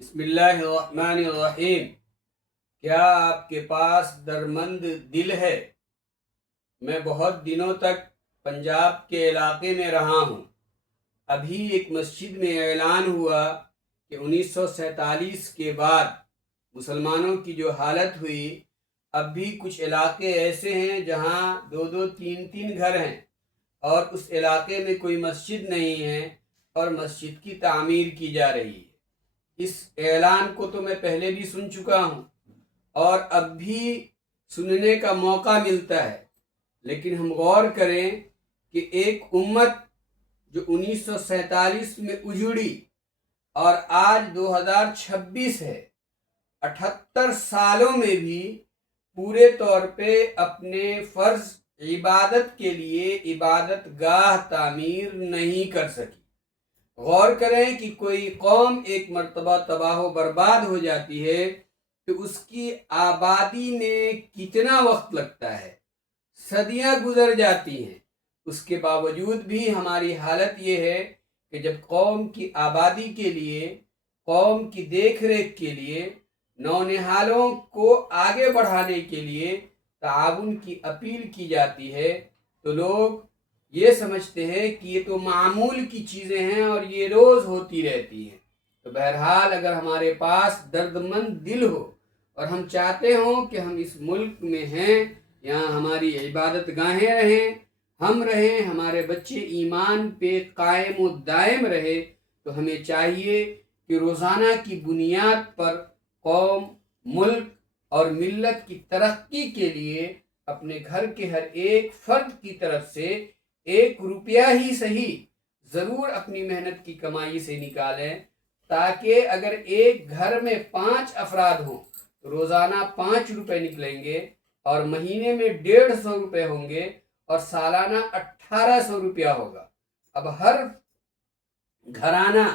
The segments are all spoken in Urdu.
بسم اللہ الرحمن الرحیم۔ کیا آپ کے پاس درمند دل ہے؟ میں بہت دنوں تک پنجاب کے علاقے میں رہا ہوں۔ ابھی ایک مسجد میں اعلان ہوا کہ 1947 کے بعد مسلمانوں کی جو حالت ہوئی، اب بھی کچھ علاقے ایسے ہیں جہاں دو دو تین تین گھر ہیں اور اس علاقے میں کوئی مسجد نہیں ہے اور مسجد کی تعمیر کی جا رہی ہے۔ اس اعلان کو تو میں پہلے بھی سن چکا ہوں اور اب بھی سننے کا موقع ملتا ہے، لیکن ہم غور کریں کہ ایک امت جو 1947 میں اجڑی اور آج 2026 ہے، 78 سالوں میں بھی پورے طور پہ اپنے فرض عبادت کے لیے عبادت گاہ تعمیر نہیں کر سکی۔ غور کریں کہ کوئی قوم ایک مرتبہ تباہ و برباد ہو جاتی ہے تو اس کی آبادی میں کتنا وقت لگتا ہے، صدیاں گزر جاتی ہیں۔ اس کے باوجود بھی ہماری حالت یہ ہے کہ جب قوم کی آبادی کے لیے، قوم کی دیکھ ریکھ کے لیے، نونہالوں کو آگے بڑھانے کے لیے تعاون کی اپیل کی جاتی ہے تو لوگ یہ سمجھتے ہیں کہ یہ تو معمول کی چیزیں ہیں اور یہ روز ہوتی رہتی ہیں۔ تو بہرحال اگر ہمارے پاس درد مند دل ہو اور ہم چاہتے ہوں کہ ہم اس ملک میں ہیں، یہاں ہماری عبادت گاہیں رہیں، ہم رہیں، ہمارے بچے ایمان پہ قائم و دائم رہے، تو ہمیں چاہیے کہ روزانہ کی بنیاد پر قوم، ملک اور ملت کی ترقی کے لیے اپنے گھر کے ہر ایک فرد کی طرف سے 1 روپیہ ہی صحیح ضرور اپنی محنت کی کمائی سے نکالیں، تاکہ اگر ایک گھر میں 5 افراد ہوں تو روزانہ 5 روپے نکلیں گے اور مہینے میں 150 روپے ہوں گے اور سالانہ 1800 روپیہ ہوگا۔ اب ہر گھرانہ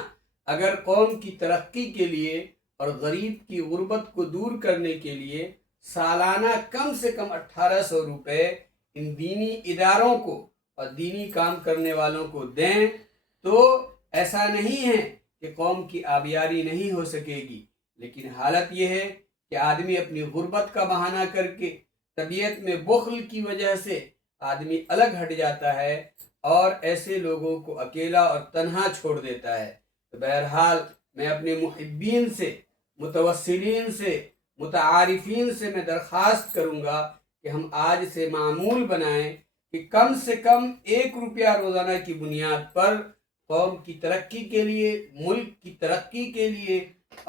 اگر قوم کی ترقی کے لیے اور غریب کی غربت کو دور کرنے کے لیے سالانہ کم سے کم 1800 روپے ان دینی اداروں کو اور دینی کام کرنے والوں کو دیں تو ایسا نہیں ہے کہ قوم کی آبیاری نہیں ہو سکے گی، لیکن حالت یہ ہے کہ آدمی اپنی غربت کا بہانہ کر کے، طبیعت میں بخل کی وجہ سے آدمی الگ ہٹ جاتا ہے اور ایسے لوگوں کو اکیلا اور تنہا چھوڑ دیتا ہے۔ تو بہرحال میں اپنے محبین سے، متوسلین سے، متعارفین سے میں درخواست کروں گا کہ ہم آج سے معمول بنائیں کہ کم سے کم 1 روپیہ روزانہ کی بنیاد پر قوم کی ترقی کے لیے، ملک کی ترقی کے لیے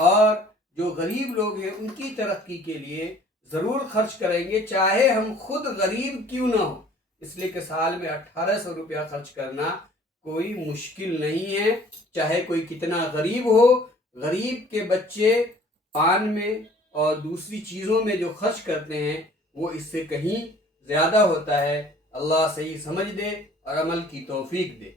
اور جو غریب لوگ ہیں ان کی ترقی کے لیے ضرور خرچ کریں گے، چاہے ہم خود غریب کیوں نہ ہو، اس لیے کہ سال میں 1800 روپیہ خرچ کرنا کوئی مشکل نہیں ہے، چاہے کوئی کتنا غریب ہو۔ غریب کے بچے پان میں اور دوسری چیزوں میں جو خرچ کرتے ہیں وہ اس سے کہیں زیادہ ہوتا ہے۔ اللہ صحیح سمجھ دے اور عمل کی توفیق دے۔